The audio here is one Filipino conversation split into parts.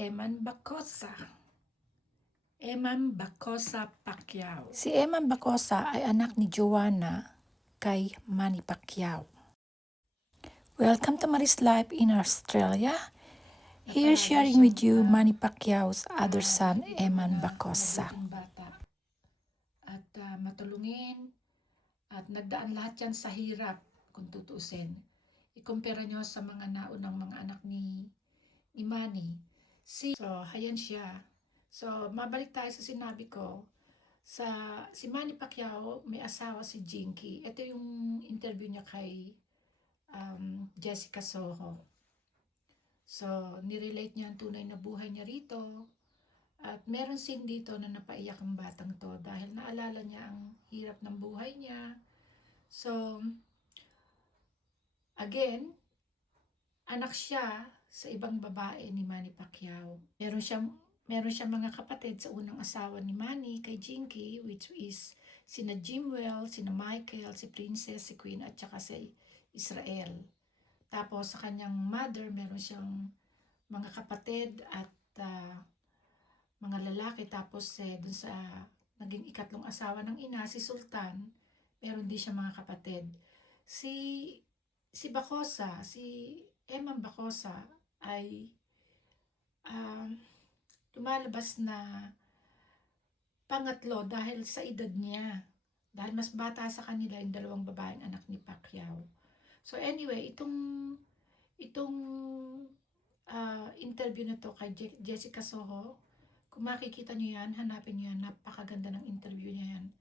Eman Bacosa. Eman Bacosa Pacquiao. Si Eman Bacosa ay anak ni Joanna kay Manny Pacquiao. Welcome to Maris Life in Australia. Here sharing with you Manny Pacquiao's other son, Eman Bacosa. Bata. At matulungin at nagdaan lahat yan sa hirap kung tutuusin. Ikumpara nyo sa mga naunang mga anak ni Manny. So, ayan siya. So, mabalik tayo sa sinabi ko. Si Manny Pacquiao, may asawa si Jinky. Ito yung interview niya kay Jessica Soho. So, nirelate niya ang tunay na buhay niya rito. At meron scene dito na napaiyak ang batang to dahil naalala niya ang hirap ng buhay niya. So, again, anak siya sa ibang babae ni Manny Pacquiao. Meron siya mga kapatid sa unang asawa ni Manny kay Jinky, which is sina Jimwell, sina Michael, si Princess, si Queen, at saka si Israel. Tapos sa kanyang mother, meron siyang mga kapatid at mga lalaki. Tapos dun sa naging ikatlong asawa ng ina, si Sultan, meron din siya mga kapatid. Si Bacosa, si Eman Bacosa ay lumalabas na pangatlo dahil sa edad niya. Dahil mas bata sa kanila yung dalawang babaeng anak ni Pacquiao. So anyway, itong interview na to kay Jessica Soho, kung makikita nyo yan, hanapin nyo yan, napakaganda ng interview niya yan.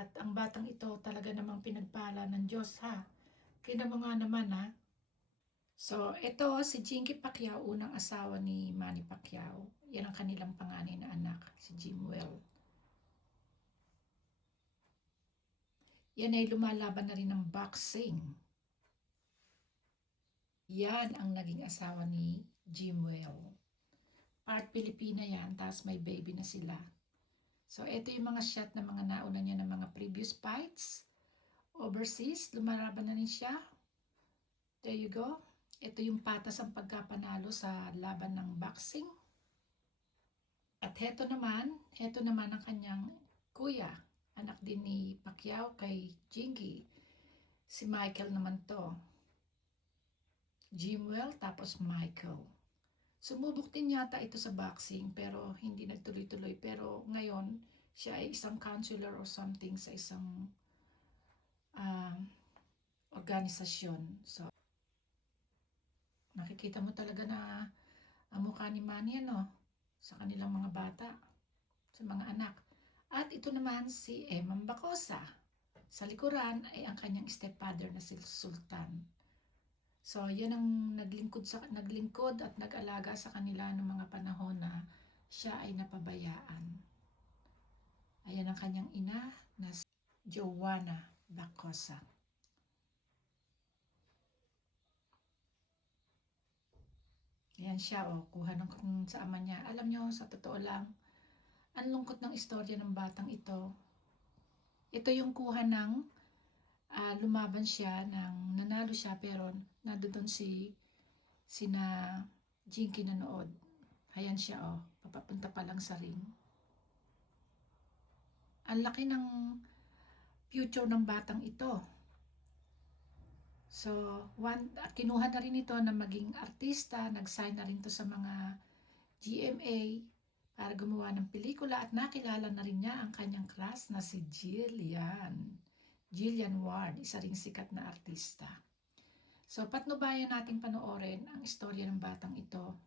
At ang batang ito talaga namang pinagpala ng Diyos, ha. Kina mo nga naman, ha. So, ito si Jinky Pacquiao, unang asawa ni Manny Pacquiao. Yan ang kanilang panganay na anak, si Jimwell. Yan ay lumalaban na rin ng boxing. Yan ang naging asawa ni Jimwell. Part Pilipina yan, tapos may baby na sila. So, ito yung mga shot na mga nauna niya ng mga previous fights. Overseas, lumalaban na rin siya. There you go. Ito yung patas ang pagkapanalo sa laban ng boxing. At heto naman ang kanyang kuya. Anak din ni Pacquiao kay Jinky. Si Michael naman to. Jimwell, tapos Michael. Sumubok din yata ito sa boxing pero hindi nagtuloy-tuloy. Pero ngayon, siya ay isang counselor or something sa isang organisasyon. So, nakikita mo talaga na ang mukha ni Manny, sa kanilang mga bata, sa mga anak. At ito naman si Eman Bacosa. Sa likuran ay ang kanyang stepfather na si Sultan. So, yan ang naglingkod at nag-alaga sa kanila ng mga panahon na siya ay napabayaan. Ayan ang kanyang ina na si Joanna Bacosa. Ayan siya, kuha ng sa ama niya. Alam nyo, sa totoo lang, ang lungkot ng istorya ng batang ito. Ito yung kuha ng lumaban siya, nanalo siya, pero nandoon sina Jinky nanood. Ayan siya, papapunta pa lang sa ring. Ang laki ng future ng batang ito. So, kinuha na rin ito na maging artista, nag-sign na rin to sa mga GMA para gumawa ng pelikula at nakilala na rin niya ang kanyang crush na si Jillian Ward, isa ring sikat na artista. So, patnubayan nating panoorin ang istorya ng batang ito.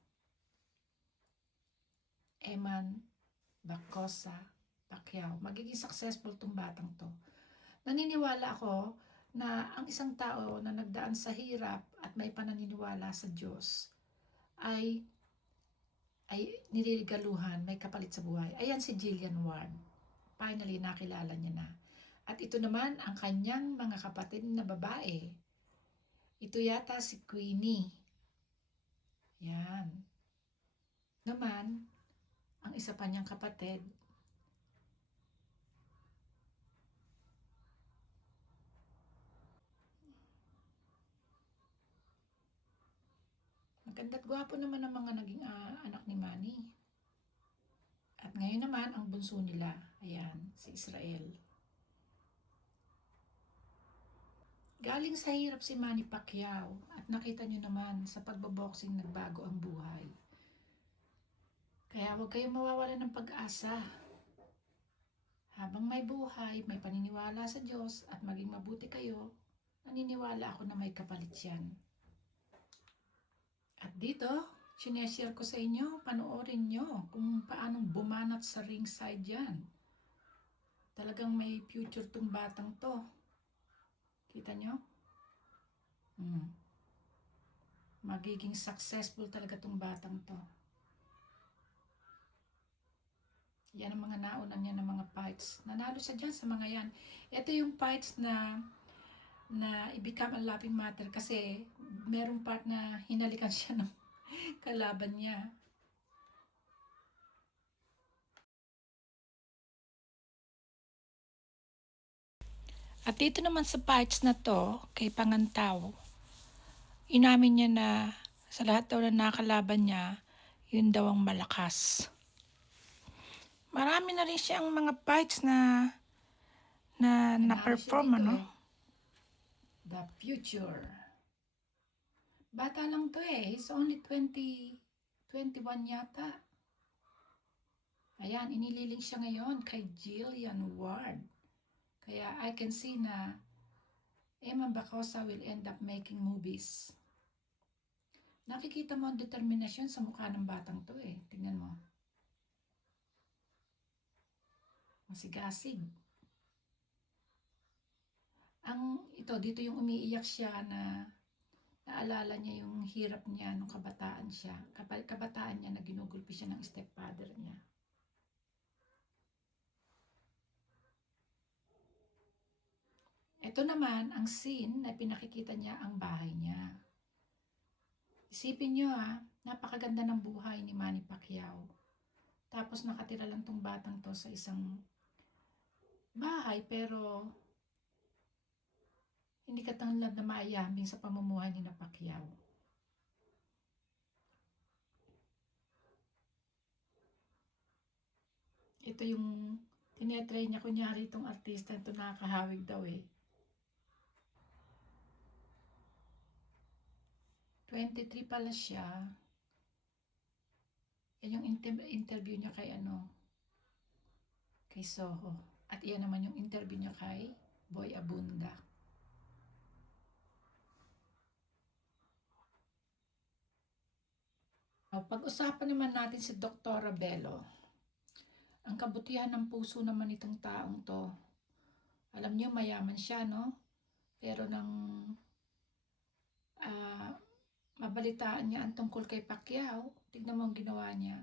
Eman Bacosa Pacquiao. Magiging successful tong batang to. Naniniwala ako na ang isang tao na nagdaan sa hirap at may pananiniwala sa Diyos ay nililigaluhan, may kapalit sa buhay. Ayan si Jillian Ward. Finally, nakilala niya na. At ito naman ang kanyang mga kapatid na babae. Ito yata si Queenie. Yan. Naman, ang isa pa niyang kapatid, Ganda't gwapo naman ang mga naging anak ni Manny. At ngayon naman, ang bunso nila, ayan, si Israel. Galing sa hirap si Manny Pacquiao at nakita nyo naman sa pagbaboxing nagbago ang buhay. Kaya huwag kayong mawawala ng pag-asa. Habang may buhay, may paniniwala sa Diyos at maging mabuti kayo, naniniwala ako na may kapalit yan. At dito, sineshare ko sa inyo, panoorin nyo kung paanong bumanat sa ringside yan. Talagang may future tong batang to. Kita nyo? Magiging successful talaga tong batang to. Yan ang mga naunan niya ng mga fights. Nanalo siya dyan sa mga yan. Ito yung fights na i-become a laughing matter kasi merong part na hinalikan siya ng kalaban niya. At dito naman sa fights na to, kay Pangantaw, inamin niya na sa lahat daw na nakalaban niya, yun daw ang malakas. Marami na rin siyang mga fights na na-perform, ano? The future. Bata lang to eh. He's only 21 yata. Ayan, inililing siya ngayon kay Jillian Ward. Kaya I can see na Emma Bacosa will end up making movies. Nakikita mo ang determinasyon sa mukha ng batang to eh. Tingnan mo. Masigasig. Dito yung umiiyak siya na naalala niya yung hirap niya nung kabataan siya. Kabataan niya na ginugulpi siya ng stepfather niya. Ito naman, ang scene na pinakikita niya ang bahay niya. Isipin niyo napakaganda ng buhay ni Manny Pacquiao. Tapos nakatira lang tong batang to sa isang bahay pero hindi katanglad na maayambing sa pamumuhay ni Pacquiao. Ito yung tinetry niya, kunyari itong artista ito nakakahawig daw eh. 23 pala siya. Yan yung interview niya kay kay Soho. At iyan naman yung interview niya kay Boy Abunda. Pag-usapan naman natin si Dr. Bello. Ang kabutihan ng puso naman itong taong to. Alam niyo, mayaman siya, no? Pero nang mabalitaan niya ang tungkol kay Pacquiao, tignan mo ang ginawa niya.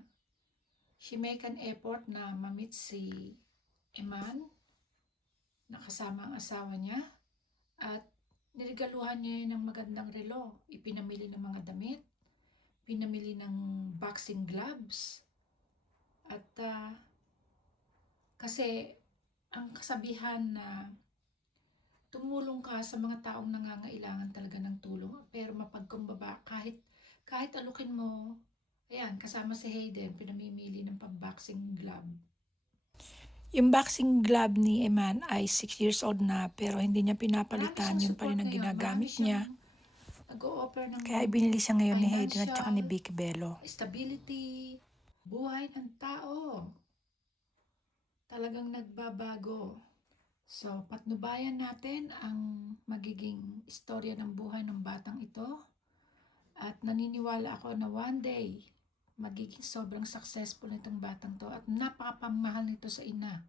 She make an effort na ma-meet si Eman, nakasama ang asawa niya, at niregaluhan niya ng magandang relo. Ipinamili ng mga damit, pinamili ng boxing gloves, at kasi ang kasabihan na tumulong ka sa mga taong nangangailangan talaga ng tulong, pero mapagkumbaba, kahit alukin mo, ayan, kasama si Hayden, pinamimili ng pang-boxing glove. Yung boxing glove ni Eman ay 6 years old na pero hindi niya pinapalitan, yun pa rin ang ginagamit niya. Nag-o-offer ng Kaya binili siya ngayon ni Hayden at saka ni Vicky Bello. Stability, buhay ng tao. Talagang nagbabago. So, patnubayan natin ang magiging istorya ng buhay ng batang ito. At naniniwala ako na one day, magiging sobrang successful nitong batang to. At napakapamahal nito sa ina.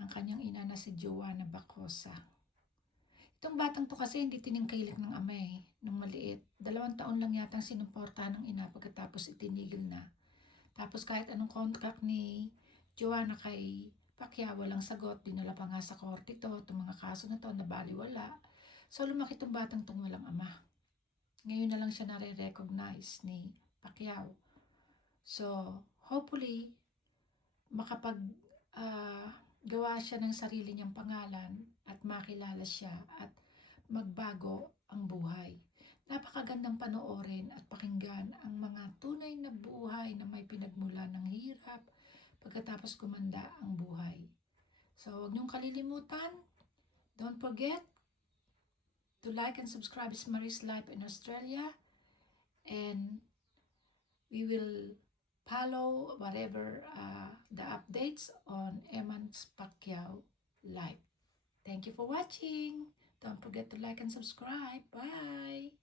Ang kanyang ina na si Joanna Bacosa. Itong batang to kasi hindi tiningkilik ng ama eh, nung maliit. 2 taon lang yata ang sinuportahan ng ina pagkatapos itinigil na. Tapos kahit anong contract ni Joanna kay Pacquiao, walang sagot. Dinala pa nga sa korte itong mga kaso na to, nabaliwala. So lumaki itong batang tong walang ama. Ngayon na lang siya nare-recognize ni Pacquiao. So hopefully, gawa siya ng sarili niyang pangalan at makilala siya at magbago ang buhay. napakagandang panoorin at pakinggan ang mga tunay na buhay na may pinagmula ng hirap pagkatapos gumanda ang buhay. So, huwag niyong kalilimutan, don't forget to like and subscribe to Maris Life in Australia, and we will follow whatever the updates on Manny Pacquiao life. Thank you for watching. Don't forget to like and subscribe. Bye.